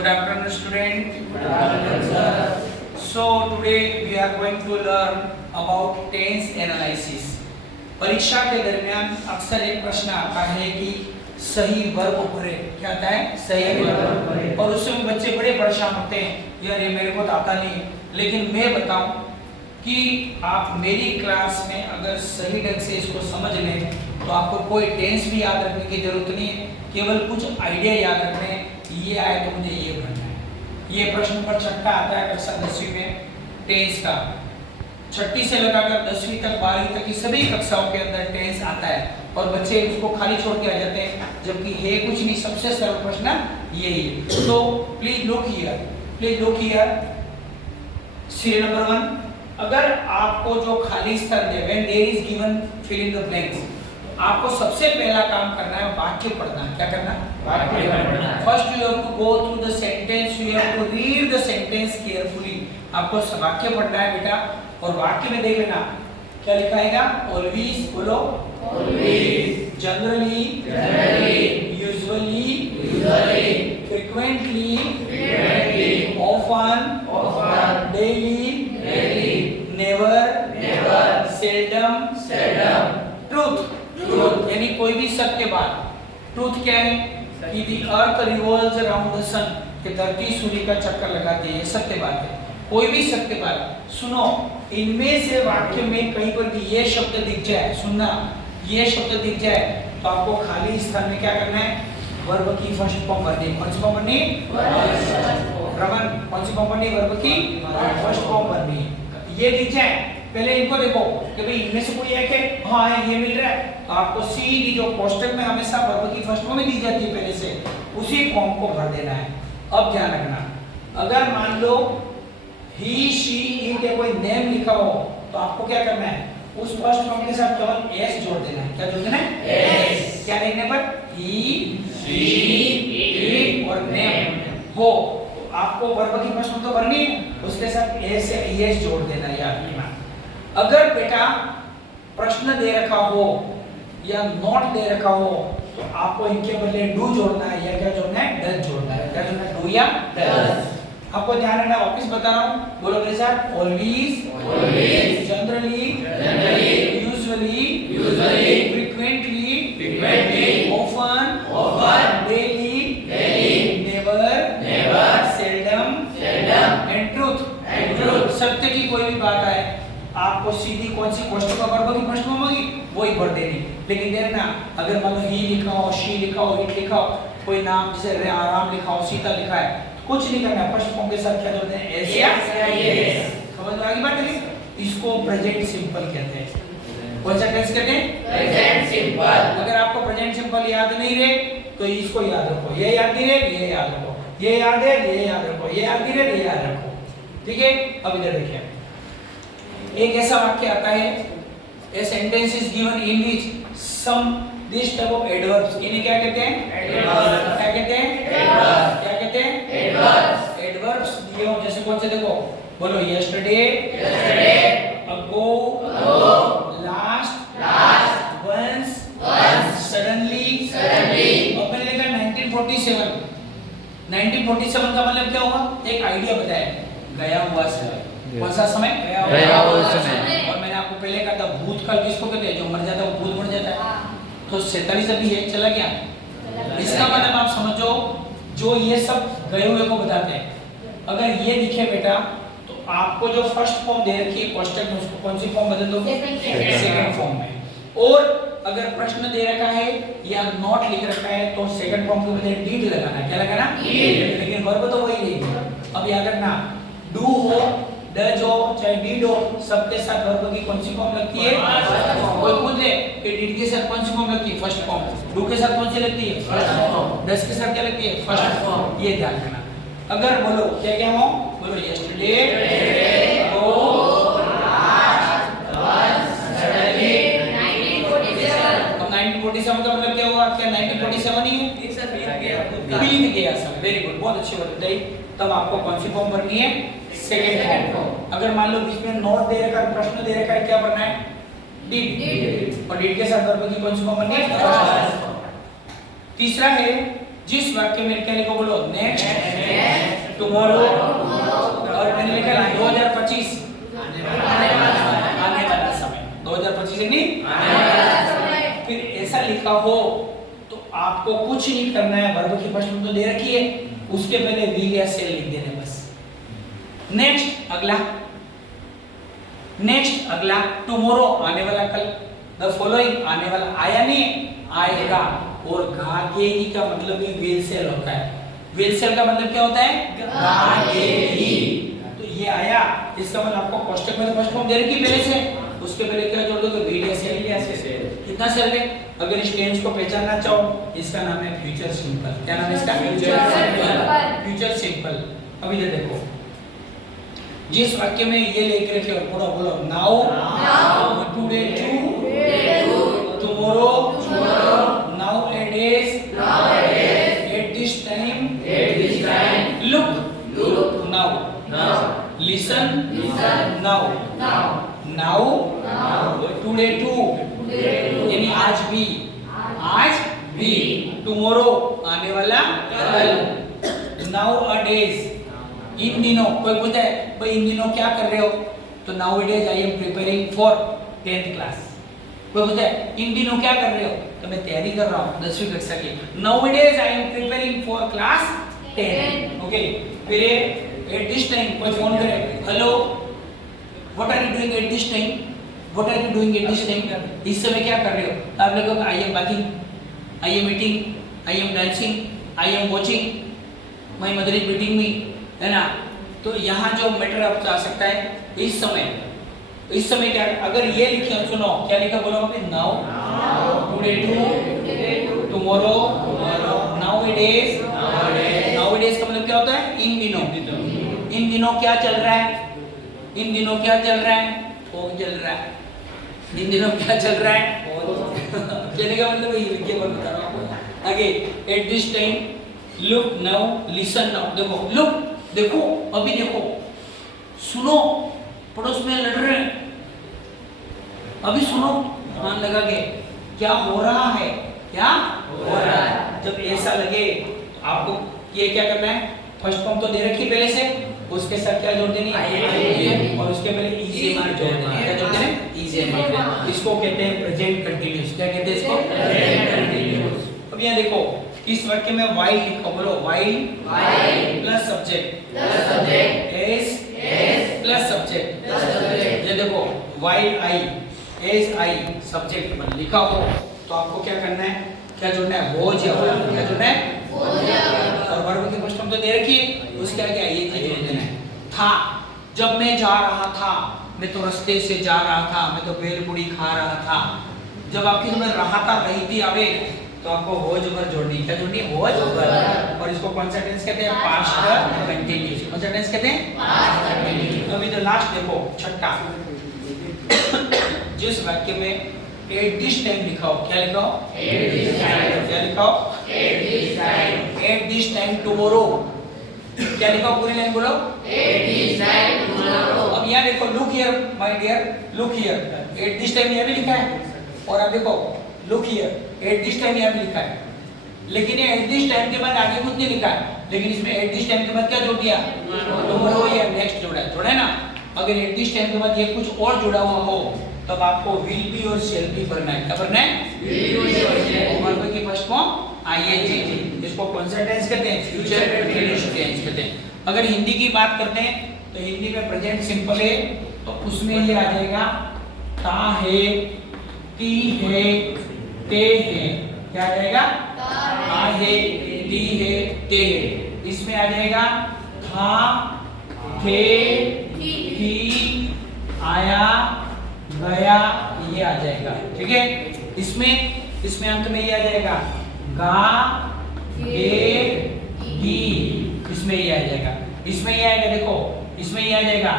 Good afternoon, student. Good afternoon, sir. So today we are going to learn about tense analysis. परीक्षा के दरमियान अक्सर एक प्रश्न आता है कि सही वर्ब भरें। क्या आता है? सही वर्ब भरें। और उसमें बच्चे बड़े परेशान होते हैं, यार ये मेरे को तो आता नहीं। लेकिन मैं बताऊं कि आप मेरी क्लास में अगर सही ढंग से इसको समझ लें तो आपको कोई टेंस भी याद रखने की जरूरत नहीं है, केवल कुछ आइडिया याद रखने हैं। ये आए तो मुझे ये भरना है। ये प्रश्न नंबर 6 आता है कक्षा 10वीं में टेंस का। 6ठी से लगाकर 10वीं तक 12वीं तक की सभी कक्षाओं के अंदर टेंस आता है और बच्चे उसको खाली छोड़ के आ जाते हैं, जबकि है कुछ नहीं। सबसे सरल प्रश्न यही है। तो please look here serial number 1। अगर आपको जो खाली स्थान दे when there is given fill in the blanks, आपको सबसे पहला काम करना है वाक्य पढ़ना। क्या करना? वाक्य पढ़ना। First you have to go through the sentence, you have to read the sentence carefully. आपको वाक्य पढ़ना है बेटा, और वाक्य में देख लेना क्या लिखा है। ऑलवेज, बोलो always, generally, usually, frequently, often, daily, never, seldom, truth. यानी कोई भी सत्य बात। ट्रूथ क्या है? कि the earth revolves around the sun, कि धरती सूर्य का चक्कर लगाती है, सत्य बात है। कोई भी सत्य बात। सुनो, इनमें से वाक्य में कहीं पर भी ये शब्द दिख जाए, सुनना, ये शब्द दिख जाए तो आपको खाली स्थान में क्या करना है? वर्ब की फर्स्ट फॉर्म भरनी। कौन सी फॉर्म भरनी? रमन, कौन सी फॉर्म भरनी? वर्ब की फर्स्ट फॉर्म भरनी। ये दिख जाए, पहले इनको देखो कि भाई इनमें से कोई एक है, हाँ है, ये मिल रहा है, तो आपको सीधी जो कोष्टक में हमेशा वर्ब की फर्स्ट फॉर्म ही दी जाती है पहले से, उसी फॉर्म को भर देना है। अब ध्यान रखना, अगर मान लो ही, शी, इट या कोई नेम लिखा हो तो आपको क्या करना है? उस फर्स्ट फॉर्म के साथ केवल एस जोड़ देना है। क्या जोड़ देना है? एस। क्या लिखने पर? ही, शी, इट और नेम हो, तो आपको वर्ब की फर्स्ट फॉर्म तो भरनी है, उसके साथ एस या ईएस जोड़ देना। याद रखना, अगर बेटा प्रश्न दे रखा हो या नॉट दे रखा हो तो आपको इनके बदले डू जोड़ना है या क्या जोड़ना है? डज जोड़ना है। क्या जोड़ना है? डू या डज। आपको ध्यान रखना, वापस बता रहा हूँ, बोलो मेरे साथ। Always, generally, usually, frequently, often, daily, never, seldom and truth. सत्य की कोई भी बात आए, आपको सीधी कौन सी कोष्टक का वर्ब की फर्स्ट फॉर्म होगी वही भर देनी। लेकिन देखना, अगर मान लो ही लिखा हो, शी लिखा हो, इट लिखा हो, कोई नाम जैसे राम लिखा हो, सीता लिखा है, कुछ नहीं करना, फर्स्ट फॉर्म के साथ क्या जोड़ते हैं? एस या यस। समझ में आ गई बात? इसको प्रेजेंट सिंपल कहते हैं। कौन सा टेंस कहते हैं? Present simple. अगर आपको प्रेजेंट सिंपल याद नहीं रहे तो इसको याद रखो, ये याद नहीं रहे, ये याद रखो, ये याद है, ये याद रखो, ये याद नहीं रहे, ये याद रखो। ठीक है? अब इधर देखिए, एक ऐसा वाक्य आता है, a sentence is given in which some this type of adverbs, इन्हें क्या कहते हैं? Adverbs। क्या कहते हैं? Adverbs। क्या कहते हैं? Adverbs। Adverbs दिए हो, जैसे कौन से देखो, बोलो yesterday, ago, last, once, suddenly। अब मैंने लिखा 1947। 1947 का मतलब क्या हुआ? एक आइडिया बताया, गया हुआ समय। कौन सा समय? गया हुआ समय। और मैंने आपको पहले कहा था भूतकाल किसको कहते हैं? जो मर जाता है वो भूत बन जाता है। तो 47 अभी है, चला गया। इसका मतलब आप समझो, जो ये सब गए हुए को बताते हैं। अगर ये दिखे बेटा तो आपको जो फर्स्ट फॉर्म दे रखी है कोष्टक में, उसको कौन सी फॉर्म बदल दोगे? सेकंड फॉर्म में। और अगर प्रश्न दे रखा है या नॉट लिख रखा है तो सेकंड फॉर्म के बजाय डीड लगाना। क्या लगाना? लेकिन वर्ब तो वही नहीं। अब याद रखना, डू हो, डज हो, चाहे डीड हो, सबके साथ वर्ब की कौन सी फॉर्म लगती है? कोई पूछ ले कि डीड के साथ कौन सी फॉर्म लगती है? First form. डू के साथ कौन सी लगती है? First form. डज के साथ क्या लगती है? First form. ये ध्यान रखना। अगर बोलो क्या क्या हो, बोलो यस्टरडे, अगो, लास्ट, वंस, सडनली, 1947। अब 1947 का मतलब क्या हुआ? क्या 1947 ही है? बीत गया समय। वेरी गुड, बहुत अच्छी बात बताई। तब आपको कौन सी फॉर्म भरनी है? Second form. अगर मान लो बीच में नोट दे रखा है, प्रश्न दे रखा है, क्या भरना है? डीड। और डीड के साथ वर्ब की कौन सी फॉर्म भरनी है? तीसरा है जिस वाक्य में क्या लिखो बोलो, नेक्स्ट, टुमारो, और मैंने लिखा 2025 आने वाला समय, 2025 नहीं आने वाला समय। फिर ऐसा लिखा हो तो आपको कुछ नहीं करना है, वर्ब की फर्स्ट फॉर्म तो दे रखी है, उसके पहले विल या सेल लिख देना बस। नेक्स्ट अगला, नेक्स्ट अगला, टुमारो आने वाला कल, द फॉलोइंग आने वाला, आया नहीं आएगा, और गागेगी का मतलब भी विल सेल होता है। विल सेल का मतलब क्या होता है, गागेगी। तो ये आया, इसका मतलब आपको कोष्टक में फर्स्ट फॉर्म दे रखी पहले से, उसके पहले क्या जोड़ दोगे, विल या सेल या से। कितना सेल है? अगर इस टेंस को पहचानना चाहो, इसका नाम है फ्यूचर सिंपल। क्या नाम है इसका? Future simple. Future simple. अभी ये देखो, जिस वाक्य में ये लेकर रखे हो, पूरा बोलो, now, today, tomorrow, nowadays, at this time, look, now, listen, now, today too, यानी आज भी, tomorrow आने वाला कल, nowadays, इन दिनों, कोई पूछता है भाई इन दिनों क्या कर रहे हो, तो nowadays I am preparing for 10th class। कोई पूछता है इन दिनों क्या कर रहे हो, तो मैं तैयारी कर रहा हूँ 10वीं कक्षा की, nowadays I am preparing for class 10। Okay, फिर at this time कोई फोन करे, hello, what are you doing at this time, what are you doing at this time, इस समय क्या कर रहे हो, तो आप लोगों I am bathing, I am eating, I am dancing, I am watching, my mother is beating me, है ना। तो यहाँ जो मैटर आप आ सकता है इस समय क्या, अगर ये लिखे, सुनो क्या लिखा बोलो वहाँ पे, now, today to, tomorrow, nowadays. Nowadays का मतलब क्या होता है, इन दिनों क्या चल रहा है, इन दिनों क्या चल रहा है, फोन चल रहा है, इन दिनों क्या चल रहा है, कहने का मतलब ये लिख के बता रहा हूँ आगे। Eight this time, look now, listen now. देखो लुक, देखो अभी देखो, सुनो, पड़ोस में लड़ रहे हैं, अभी सुनो, ध्यान लगा के क्या हो रहा है, क्या हो रहा है। जब ऐसा लगे आपको ये क्या करना है, फर्स्ट फॉर्म तो दे रखी पहले से, उसके साथ क्या जोड़ देनी है, और उसके पहले ईजेएमआर जोड़ देना है। क्या जोड़ते हैं, ईजेएमआर। इसको कहते हैं प्रेजेंट कंटीन्यूअस। क्या कहते हैं इसको, प्रेजेंट कंटीन्यूअस। अब यहाँ देखो, इस वाक्य में while लिखो, बोलो while plus subject, as plus subject. ये देखो while I, as I subject बन लिखा हो, तो आपको क्या करना है, क्या जोड़ना है, was या were, क्या जोड़ना है, और वर्ब की फर्स्ट फॉर्म तो दे रखी है, उसके आगे आइए जोड़ देना है। था, जब मैं जा रहा था, मैं तो रास्ते से जा रहा था, मैं तो भेलपूरी खा रहा था। जब आपकी तुम्हें रहा था, रही थी आवे, तो आपको was वर जोड़नी, क्या जोड़नी है, was वर। और इसको कौन सा टेंस कहते हैं, पास्ट कंटीन्यूअस। कौन सा टेंस कहते हैं, पास्ट कंटीन्यूअस। अभी तो लास्ट देखो, छठा, जिस वाक्य में एट दिस टाइम लिखा हो, क्या लिखा हो, एट दिस टाइम, क्या लिखा हो, eight this time, eight this time tomorrow, क्या लिखा हो, पूरी लाइन बोलो, एट दिस टाइम टुमारो। अब यहाँ देखो, look here my dear, look here, at this time यहाँ भी लिखा है, और अब देखो look here, at this time यहाँ भी लिखा है, लेकिन ये एट दिस टाइम के बाद आगे कुछ नहीं लिखा है, लेकिन इसमें एट दिस टाइम के बाद क्या जोड़ दिया, टुमारो या नेक्स्ट जोड़ा है ना। अगर एट दिस टाइम के बाद ये कुछ और जुड़ा हुआ हो, तब आपको विल बी और शेल बी भरना है। क्या भरना है, विल बी और शेल। वर्ब की फर्स्ट फॉर्म आईएनजी, इसको कौन सा टेंस कहते हैं, फ्यूचर कंटीन्यूअस टेंस कहते हैं। अगर हिंदी की बात करते हैं, तो हिंदी में प्रेजेंट सिंपल है, तो उसमें ये आ जाएगा, ता है, ती है, ते है। क्या आ जाएगा, ता है, ती है, ते है। इसमें आ जाएगा, था, थे, थी, आया, गया, ये आ जाएगा। ठीक है, इसमें अंत में ये आ जाएगा, गा, गे, गी, इसमें ये आ जाएगा। इसमें ये आएगा, देखो इसमें ये आ जाएगा,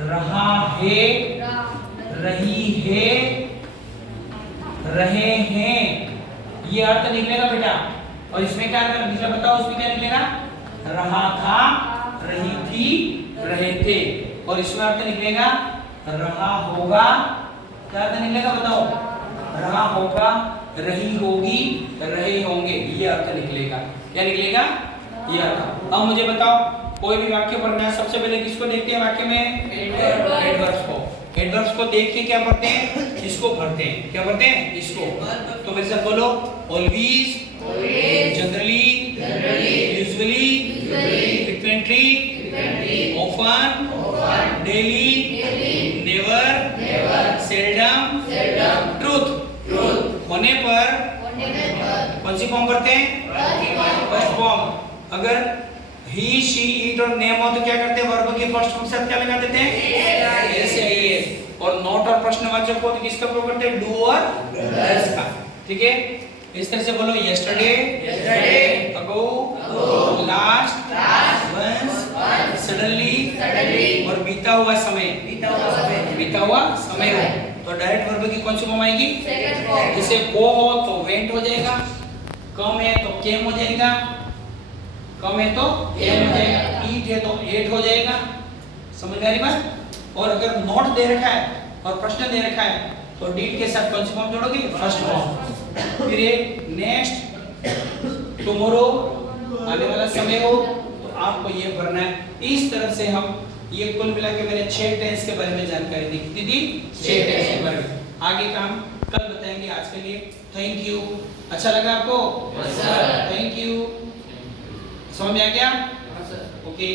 रहा है, रही है, रहे हैं, ये अर्थ निकलेगा बेटा। और इसमें क्या निकलेगा बताओ, उसमें क्या निकलेगा, रहा था, रही थी, रहे थे। और इसमें अर्थ निकलेगा, रहा होगा, क्या अर्थ निकलेगा बताओ, रहा होगा, रही होगी, रहे होंगे, ये अर्थ निकलेगा। क्या निकलेगा? ये अर्थ। अब मुझे बताओ, कोई भी वाक्य पढ़ना है, सबसे पहले किसको देखते हैं वाक्य में? एडवर्ब्स को। एडवर्ब्स को देख के क्या पढ़ते हैं? इसको भरते हैं। क्या भरते हैं? इसको। तो मेरे साथ बोलो, always, generally, usually, frequently, often, daily, never, seldom, truth. होने पर कौन सी फॉर्म भरते हैं? First form. अगर ही, शी, इट और नेम हो तो क्या करते हैं? वर्ब के फर्स्ट फॉर्म के साथ क्या लगा देते हैं? एस या एस। और नॉट और प्रश्नवाचक हो तो किसका प्रयोग करते हैं? डू और डज का। ठीक है, इस तरह से बोलो, यस्टरडे, अगो, लास्ट, वंस, सडनली, और बीता हुआ समय। बीता हुआ समय हो तो डायरेक्ट वर्ब की कौन सी फॉर्म आएगी? जैसे गो हो तो वेंट हो जाएगा, कम है तो केम हो जाएगा, कम है तो केम हो जाएगा, ईट है तो एट हो जाएगा। समझ में आ रही बात? और अगर नॉट दे रखा है और प्रश्न दे रखा है तो डीड के साथ कौन सी फॉर्म जोड़ोगे? First form. फिर एक नेक्स्ट, टुमारो, आने वाला समय हो तो आपको ये भरना है। इस तरह से हम ये कुल मिला के मैंने 6 टेंस के बारे में जानकारी दी। कितनी दी? 6 टेंस के बारे में। आगे का हम कल बताएंगे। आज के लिए थैंक यू। अच्छा लगा आपको? Thank you. समझ में आ गया? ओके।